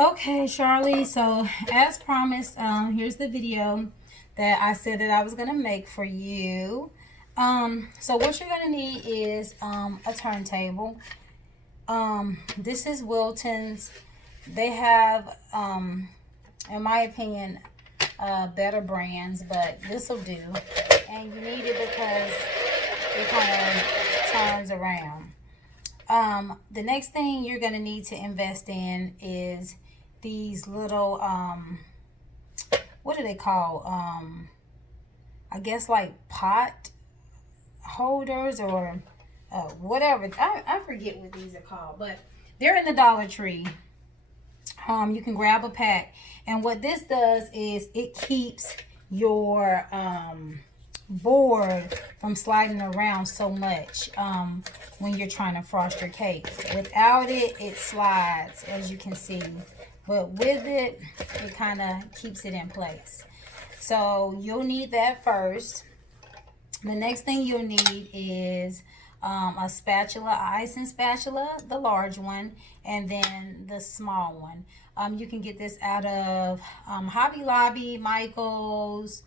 Okay, Charlie, so as promised, here's the video that I said that I was gonna make for you. So what you're gonna need is a turntable. This is Wilton's. They have, in my opinion, better brands, but this will do. And you need it because it kind of turns around. The next thing you're going to need to invest in is these little, what do they call? I guess like pot holders or whatever. I forget what these are called, but they're in the Dollar Tree. You can grab a pack. And what this does is it keeps your board from sliding around so much when you're trying to frost your cake. Without it, it slides, as you can see. But with it, it kind of keeps it in place. So you'll need that first. The next thing you'll need is a spatula, icing spatula, the large one, and then the small one. You can get this out of Hobby Lobby, Michael's.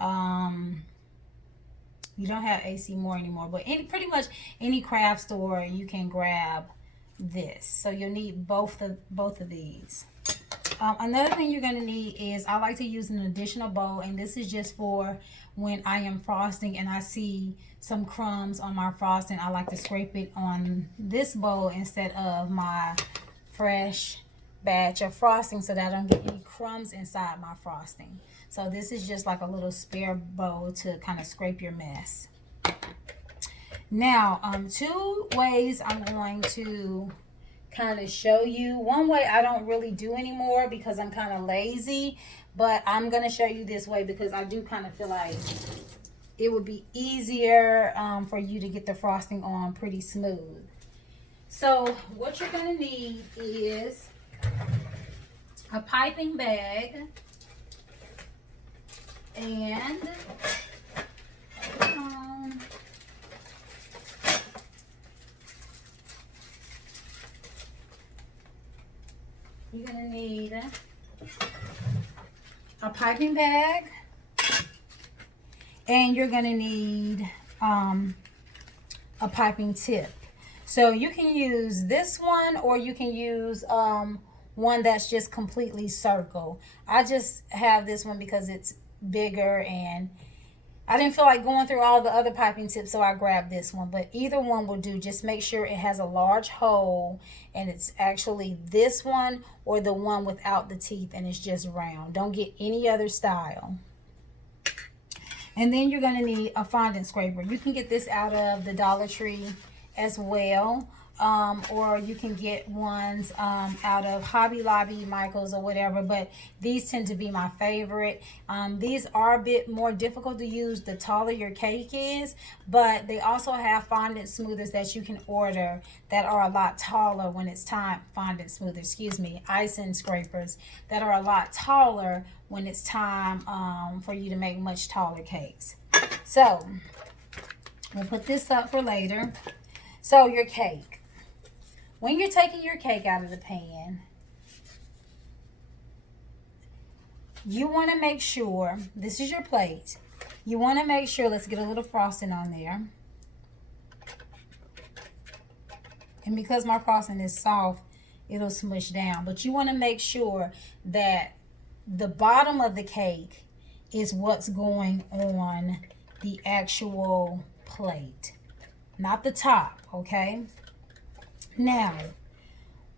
You don't have AC Moore anymore, but pretty much any craft store you can grab this. So you'll need both of these. Another thing you're going to need is, I like to use an additional bowl, and this is just for when I am frosting and I see some crumbs on my frosting. I like to scrape it on this bowl instead of my fresh batch of frosting so that I don't get any crumbs inside my frosting. So this is just like a little spare bowl to kind of scrape your mess. Now, two ways I'm going to kind of show you. One way I don't really do anymore because I'm kind of lazy, but I'm going to show you this way because I do kind of feel like it would be easier for you to get the frosting on pretty smooth. So what you're going to need is a piping bag and you're going to need a piping bag, and you're going to need a piping tip. So you can use this one, or you can use one that's just completely circle. I just have this one because it's bigger and I didn't feel like going through all the other piping tips, so I grabbed this one. But either one will do. Just make sure it has a large hole and it's actually this one or the one without the teeth and it's just round. Don't get any other style. And then you're going to need a fondant scraper. You can get this out of the Dollar Tree as well. Or you can get ones out of Hobby Lobby, Michael's, or whatever, but these tend to be my favorite. These are a bit more difficult to use the taller your cake is, but they also have fondant smoothers that you can order that are a lot taller when it's time, icing scrapers that are a lot taller when it's time for you to make much taller cakes. So we'll put this up for later. So your cake. When you're taking your cake out of the pan, you want to make sure, this is your plate, you want to make sure, let's get a little frosting on there. And because my frosting is soft, it'll smush down. But you want to make sure that the bottom of the cake is what's going on the actual plate, not the top, okay? Now,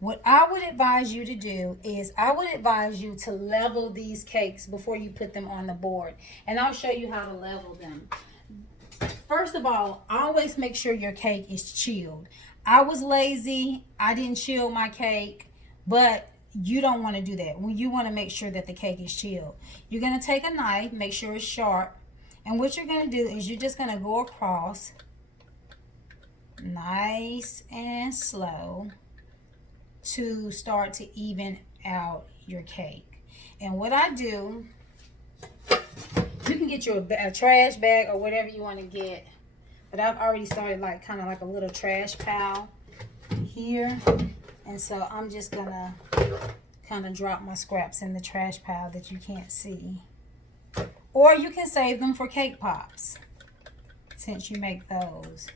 what I would advise you to do is I would advise you to level these cakes before you put them on the board. And I'll show you how to level them. First of all, always make sure your cake is chilled. I was lazy. I didn't chill my cake, but you don't want to do that. Well, you want to make sure that the cake is chilled. You're going to take a knife, make sure it's sharp. And what you're going to do is you're just going to go across nice and slow to start to even out your cake. And what I do, you can get you a trash bag or whatever you want to get, but I've already started like kind of like a little trash pile here, and so I'm just gonna kind of drop my scraps in the trash pile that you can't see. Or you can save them for cake pops, since you make those.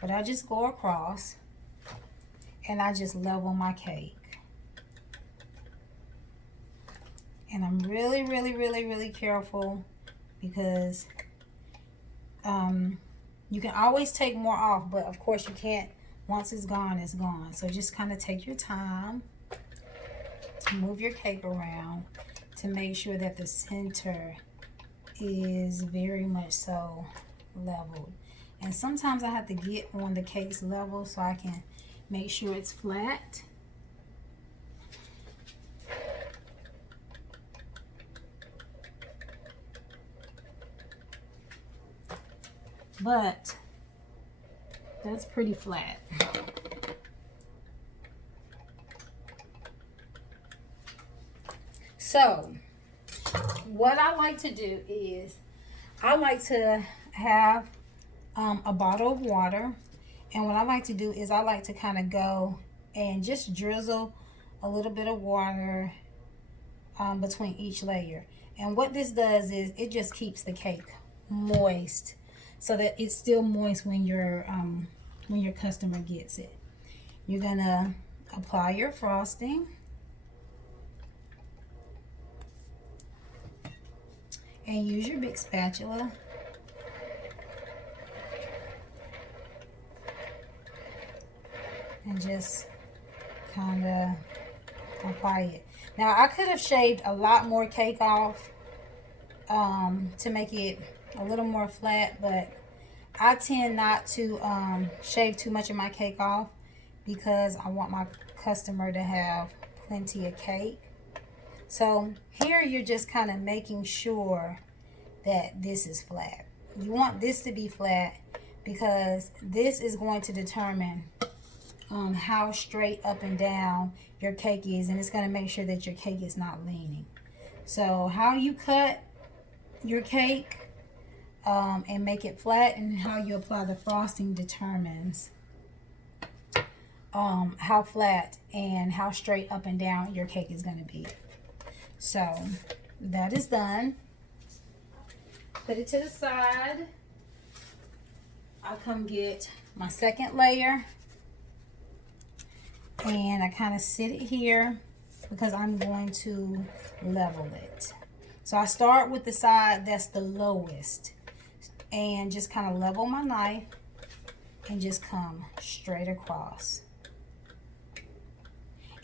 But I just go across and I just level my cake. And I'm really, really, really, really careful because you can always take more off, but of course you can't. Once it's gone, it's gone. So just kind of take your time, move your cake around to make sure that the center is very much so leveled. And sometimes I have to get on the cake's level so I can make sure it's flat. But that's pretty flat. So what I like to do is I like to have a bottle of water, and what I like to do is I like to kind of go and just drizzle a little bit of water between each layer. And what this does is it just keeps the cake moist, so that it's still moist when your customer gets it. You're gonna apply your frosting, and use your big spatula and just kind of apply it. Now I could have shaved a lot more cake off to make it a little more flat, but I tend not to shave too much of my cake off because I want my customer to have plenty of cake. So here you're just kind of making sure that this is flat. You want this to be flat because this is going to determine how straight up and down your cake is, and it's going to make sure that your cake is not leaning. So how you cut your cake and make it flat, and how you apply the frosting determines how flat and how straight up and down your cake is going to be. So that is done. Put it to the side. I'll come get my second layer, and I kind of sit it here because I'm going to level it. So I start with the side that's the lowest and just kind of level my knife and just come straight across.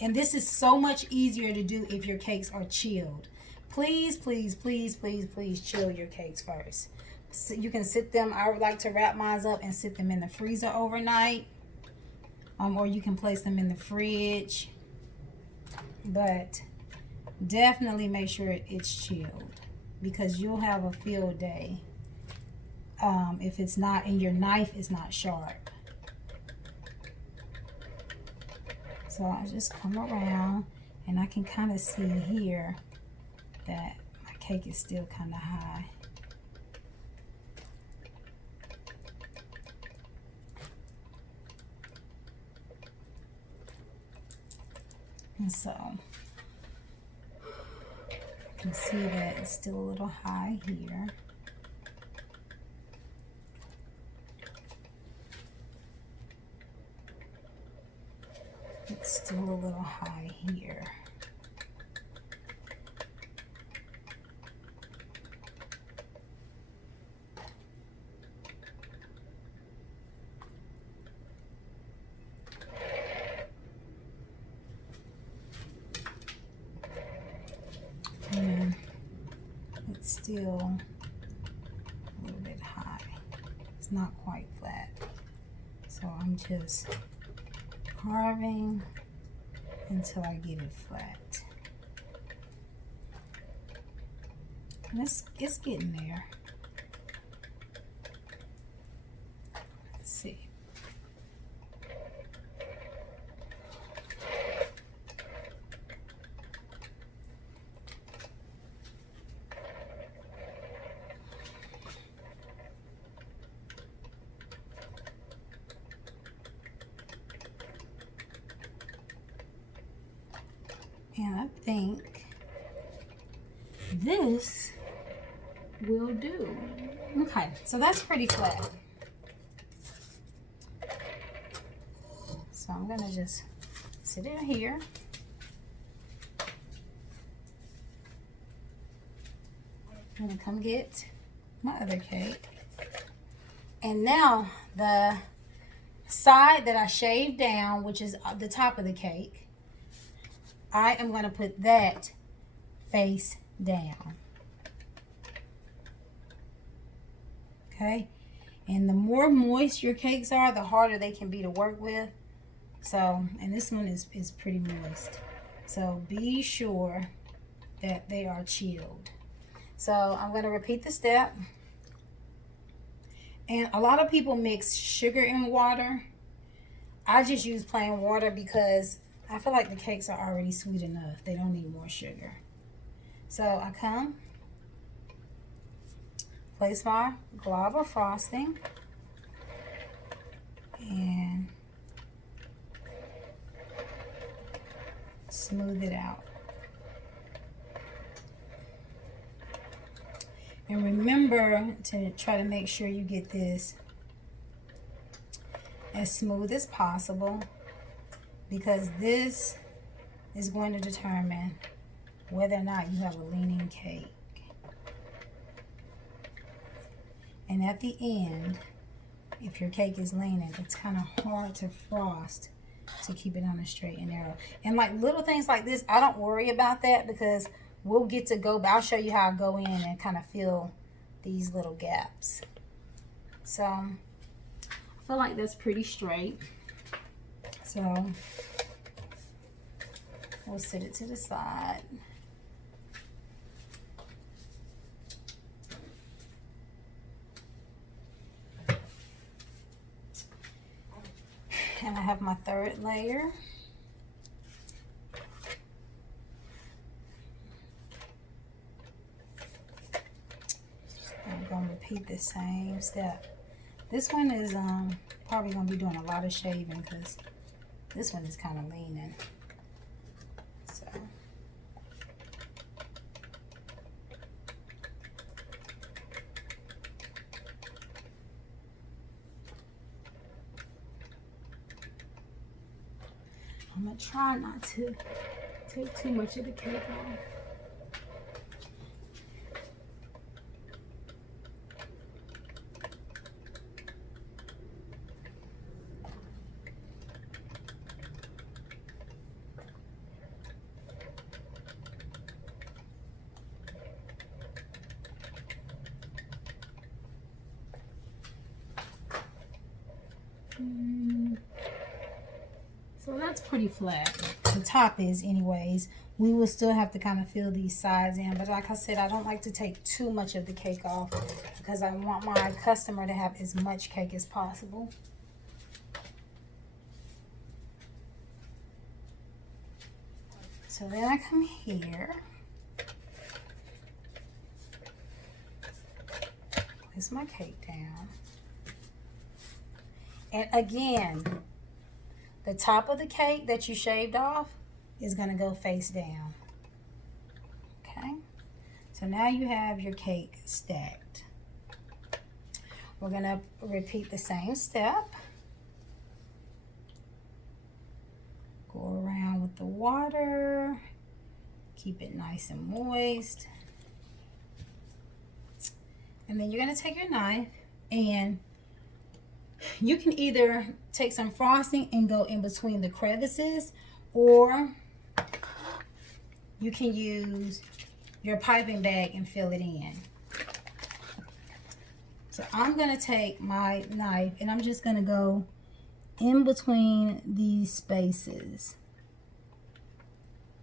And this is so much easier to do if your cakes are chilled. Please, please, please, please, please chill your cakes first. So you can sit them, I would like to wrap mine up and sit them in the freezer overnight. Or you can place them in the fridge. But definitely make sure it's chilled, because you'll have a field day if it's not, and your knife is not sharp. So I just come around, and I can kind of see here that my cake is still kind of high. And so you can see that it's still a little high here. It's still a little high here. And it's still a little bit high. It's not quite flat. So I'm just carving until I get it flat. And it's getting there. Let's see. And I think this will do. Okay, so that's pretty flat. So I'm gonna just sit it here. I'm gonna come get my other cake. And now the side that I shaved down, which is the top of the cake, I am gonna put that face down. Okay, and the more moist your cakes are, the harder they can be to work with. So, and this one is pretty moist. So be sure that they are chilled. So I'm going to repeat the step. And a lot of people mix sugar and water. I just use plain water because I feel like the cakes are already sweet enough. They don't need more sugar. So I come, place my glob of frosting, and smooth it out. And remember to try to make sure you get this as smooth as possible, because this is going to determine whether or not you have a leaning cake. And at the end, if your cake is leaning, it's kind of hard to frost to keep it on a straight and narrow. And like little things like this, I don't worry about that because we'll get to go, but I'll show you how I go in and kind of fill these little gaps. So I feel like that's pretty straight. So we'll set it to the side. And I have my third layer. I'm going to repeat the same step. This one is probably going to be doing a lot of shaving because this one is kind of leaning. So I'm going to try not to take too much of the cake off. So that's pretty flat. The top is anyways. We will still have to kind of fill these sides in, but like I said, I don't like to take too much of the cake off because I want my customer to have as much cake as possible. So then I come here, place my cake down, and again, the top of the cake that you shaved off is going to go face down. Okay, so now you have your cake stacked. We're going to repeat the same step. Go around with the water, keep it nice and moist. And then you're going to take your knife and you can either take some frosting and go in between the crevices, or you can use your piping bag and fill it in. So I'm going to take my knife and I'm just going to go in between these spaces.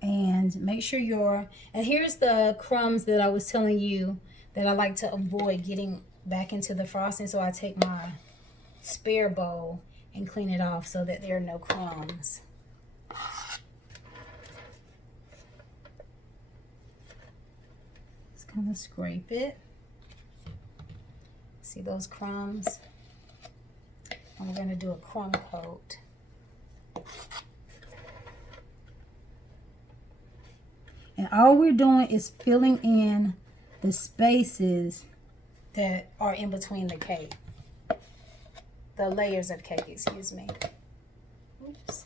And make sure and here's the crumbs that I was telling you that I like to avoid getting back into the frosting. So I take my spare bowl and clean it off so that there are no crumbs. Just kind of scrape it. See those crumbs? And we're going to do a crumb coat. And all we're doing is filling in the spaces that are in between the cake. The layers of cake, excuse me. Oops.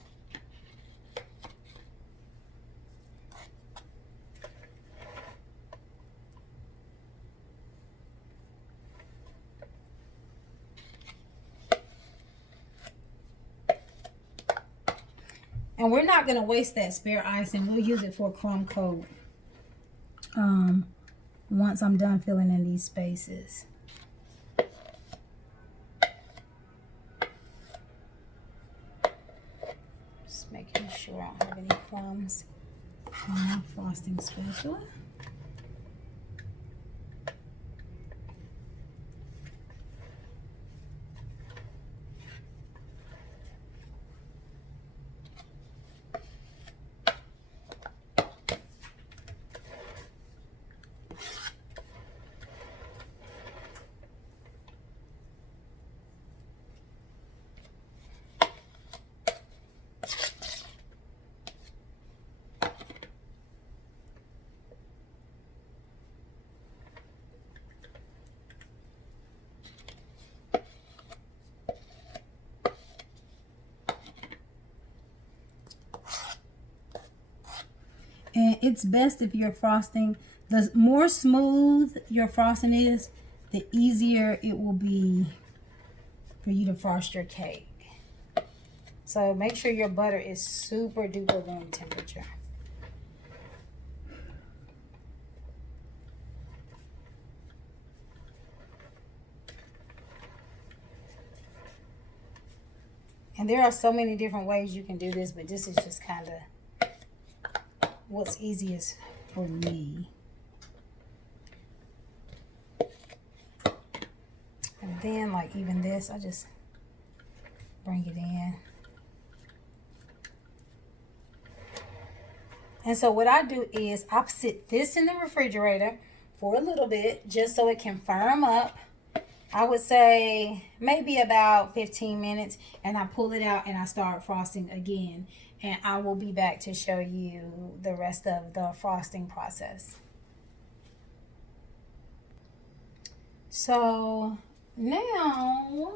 And we're not going to waste that spare icing. We'll use it for a crumb coat once I'm done filling in these spaces. Just making sure I don't have any crumbs on my frosting spatula. And it's best if your frosting, the more smooth your frosting is, the easier it will be for you to frost your cake. So make sure your butter is super duper room temperature. And there are so many different ways you can do this, but this is just kind of what's easiest for me. And then, like even this, I just bring it in. And so what I do is I sit this in the refrigerator for a little bit just so it can firm up. I would say maybe about 15 minutes, and I pull it out and I start frosting again. And I will be back to show you the rest of the frosting process. So now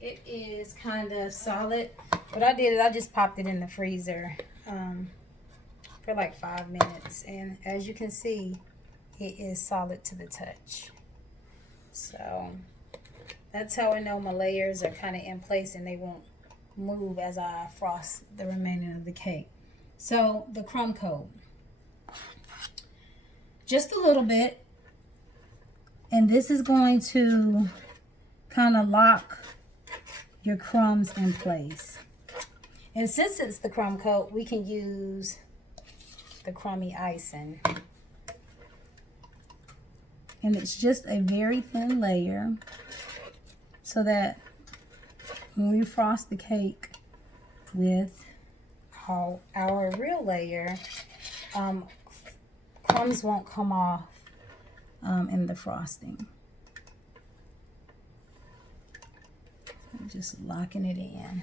it is kind of solid. What I did is I just popped it in the freezer for like 5 minutes. And as you can see, it is solid to the touch. So that's how I know my layers are kind of in place and they won't move as I frost the remaining of the cake. So the crumb coat, just a little bit, and this is going to kind of lock your crumbs in place. And since it's the crumb coat, we can use the crummy icing, and it's just a very thin layer so that when we frost the cake with our real layer, crumbs won't come off in the frosting. I'm just locking it in.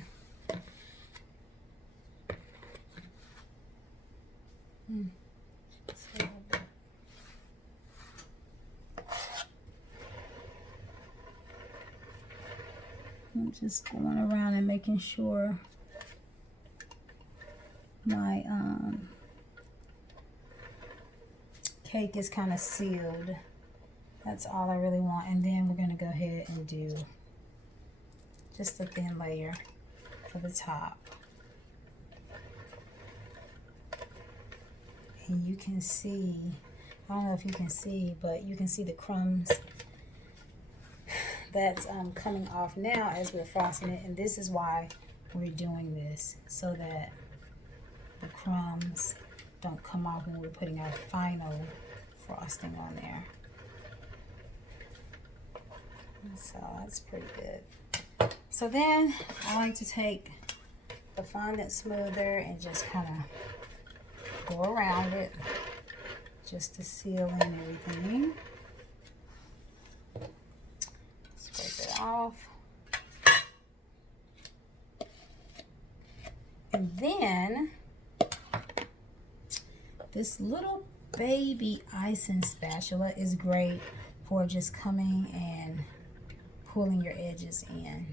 I'm just going around and making sure my cake is kind of sealed. That's all I really want. And then we're going to go ahead and do just a thin layer for the top. And you can see, I don't know if you can see, but you can see the crumbs that's coming off now as we're frosting it. And this is why we're doing this, so that the crumbs don't come off when we're putting our final frosting on there. So that's pretty good. So then I like to take the fondant smoother and just kind of go around it just to seal in everything. Scrape it off. And then This little baby icing spatula is great for just coming and pulling your edges in.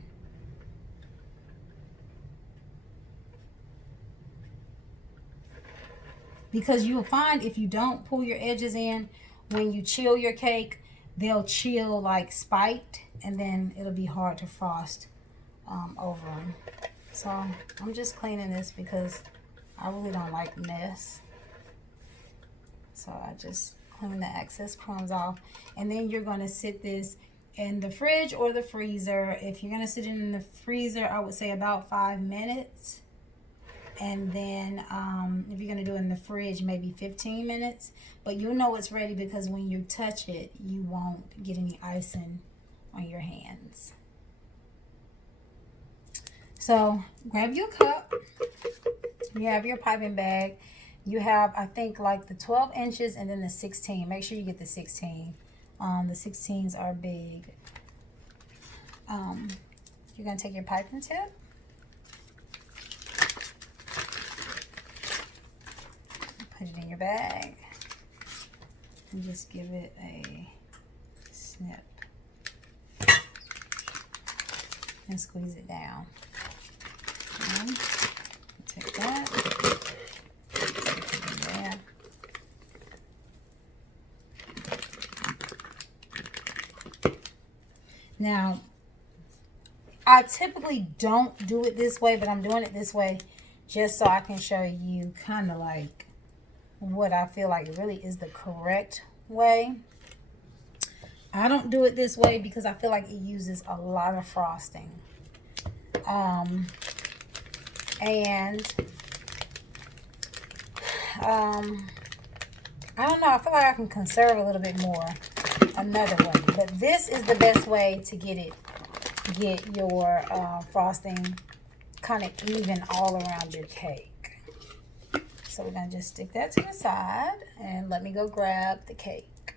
Because you'll find if you don't pull your edges in, when you chill your cake, they'll chill like spiked, and then it'll be hard to frost over them. So I'm just cleaning this because I really don't like mess. So I just clean the excess crumbs off. And then you're going to sit this in the fridge or the freezer. If you're going to sit it in the freezer, I would say about 5 minutes. And then if you're going to do it in the fridge, maybe 15 minutes. But you'll know it's ready because when you touch it, you won't get any icing on your hands. So grab your cup. You have your piping bag. You have, I think, like the 12 inches and then the 16. Make sure you get the 16. The 16s are big. You're going to take your piping tip. Put it in your bag. And just give it a snip. And squeeze it down. And take that. Now, I typically don't do it this way, but I'm doing it this way just so I can show you kind of like what I feel like really is the correct way. I don't do it this way because I feel like it uses a lot of frosting. I don't know, I feel like I can conserve a little bit more another way, but this is the best way to get your frosting kind of even all around your cake. So we're gonna just stick that to the side and let me go grab the cake.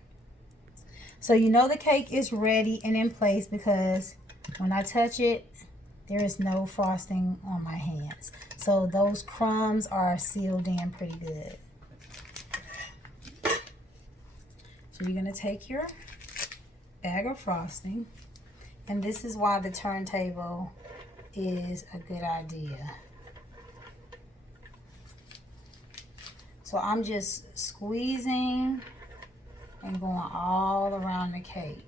So you know the cake is ready and in place because when I touch it, there is no frosting on my hands. So those crumbs are sealed in pretty good. So you're going to take your bag of frosting, and this is why the turntable is a good idea. So I'm just squeezing and going all around the cake.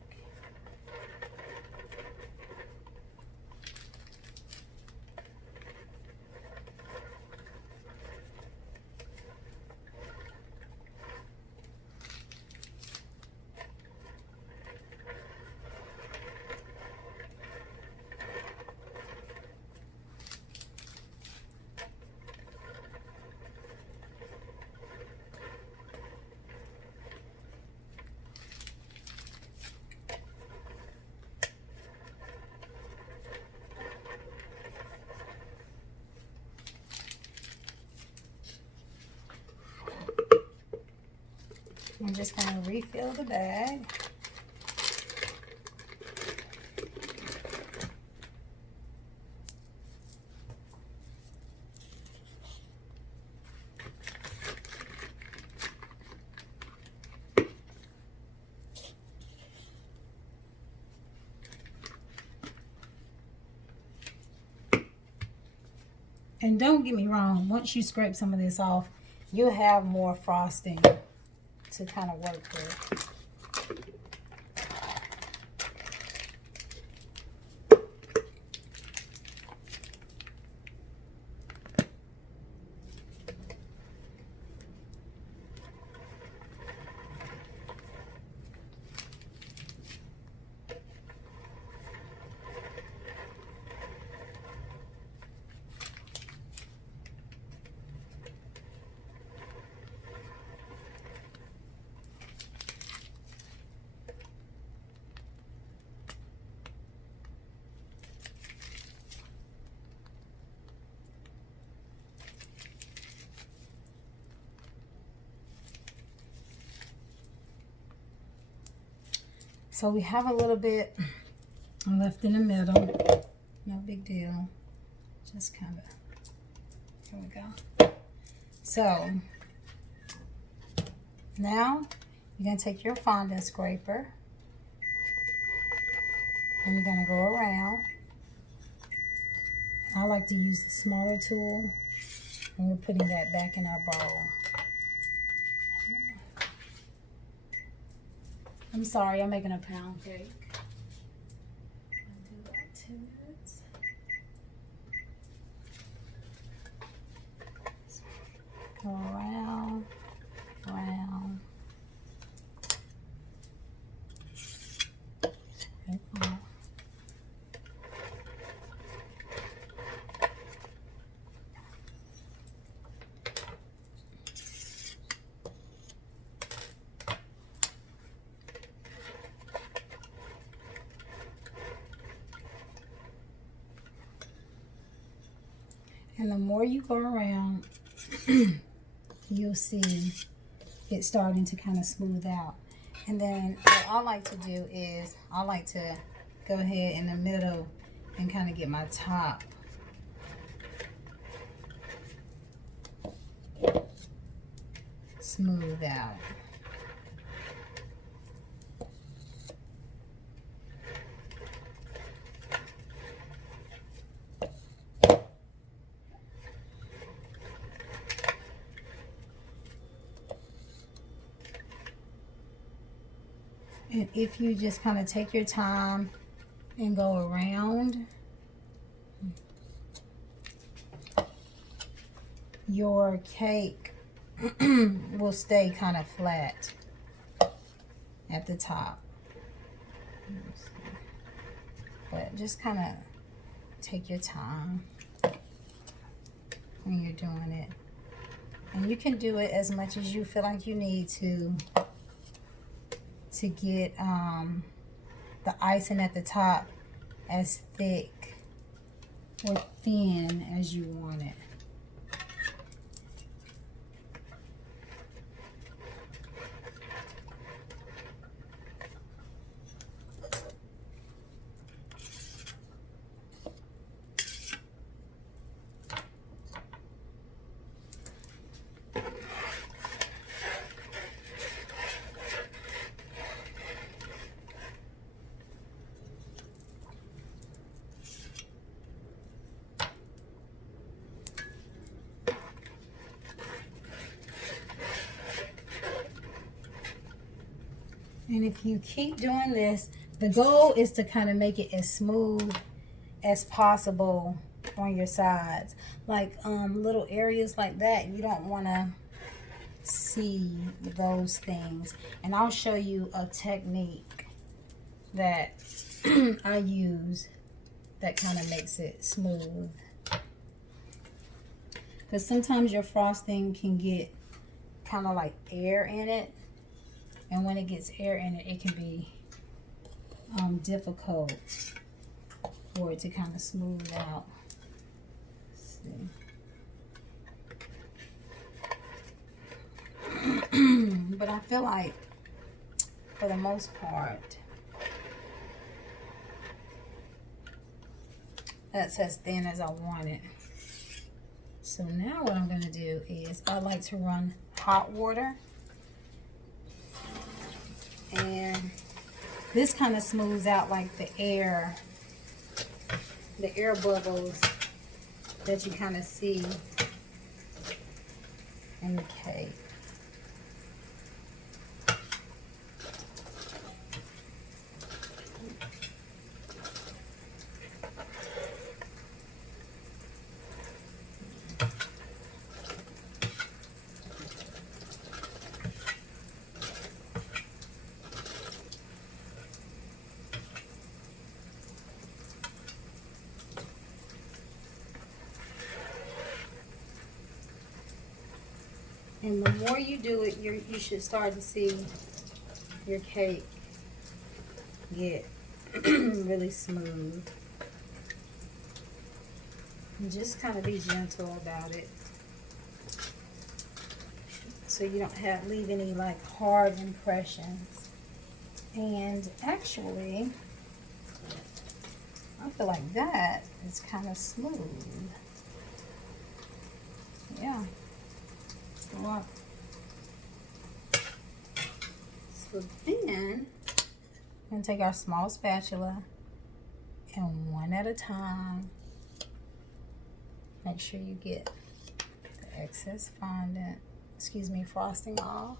I'm just going to refill the bag. And don't get me wrong, once you scrape some of this off, you'll have more frosting to kind of work with. So we have a little bit left in the middle. No big deal. Just kind of, here we go. So Now, you're going to take your fondant scraper and you're going to go around. I like to use the smaller tool, and we're putting that back in our bowl. I'm sorry, I'm making a pound cake. I'll do about 2 minutes. Go around, around. Right on. And the more you go around, you'll see it starting to kind of smooth out. And then what I like to do is I like to go ahead in the middle and kind of get my top smooth out. And if you just kind of take your time and go around, your cake will stay kind of flat at the top. But just kind of take your time when you're doing it. And you can do it as much as you feel like you need to get the icing at the top as thick or thin as you want it. And if you keep doing this, the goal is to kind of make it as smooth as possible on your sides. Like little areas like that, you don't want to see those things. And I'll show you a technique that I use that kind of makes it smooth. Because sometimes your frosting can get kind of like air in it. And when it gets air in it, it can be difficult for it to kind of smooth out. Let's see. But I feel like, for the most part, that's as thin as I want it. So now what I'm going to do is I like to run hot water. And this kind of smooths out like the air bubbles that you kind of see in the cake. And the more you do it, you should start to see your cake get really smooth. And just kind of be gentle about it, so you don't leave any like hard impressions. And actually, I feel like that is kind of smooth. Yeah. So then we're going to take our small spatula and one at a time, make sure you get the excess fondant, frosting off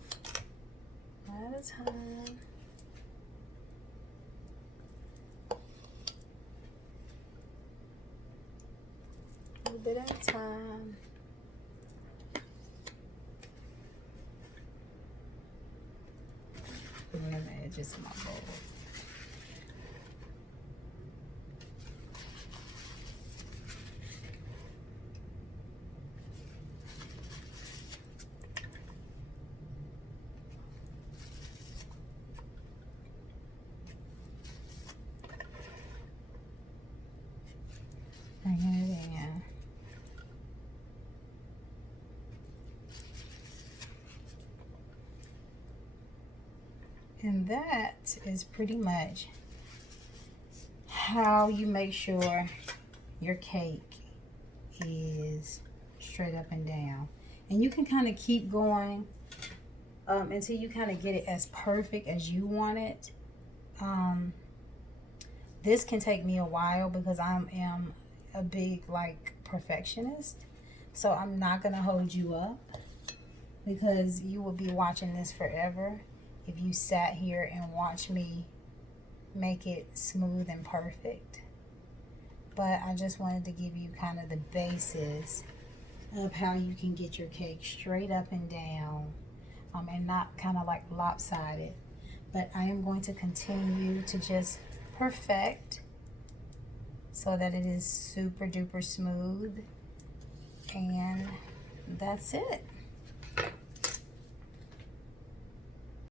one at a time. A little bit at a time. Put it on the edges of my bowl. Bring it in. And that is pretty much how you make sure your cake is straight up and down. And you can kind of keep going until you kind of get it as perfect as you want it. This can take me a while because I am a big perfectionist. So I'm not going to hold you up because you will be watching this forever if you sat here and watched me make it smooth and perfect. But I just wanted to give you kind of the basis of how you can get your cake straight up and down and not kind of like lopsided. But I am going to continue to just perfect so that it is super duper smooth, and that's it.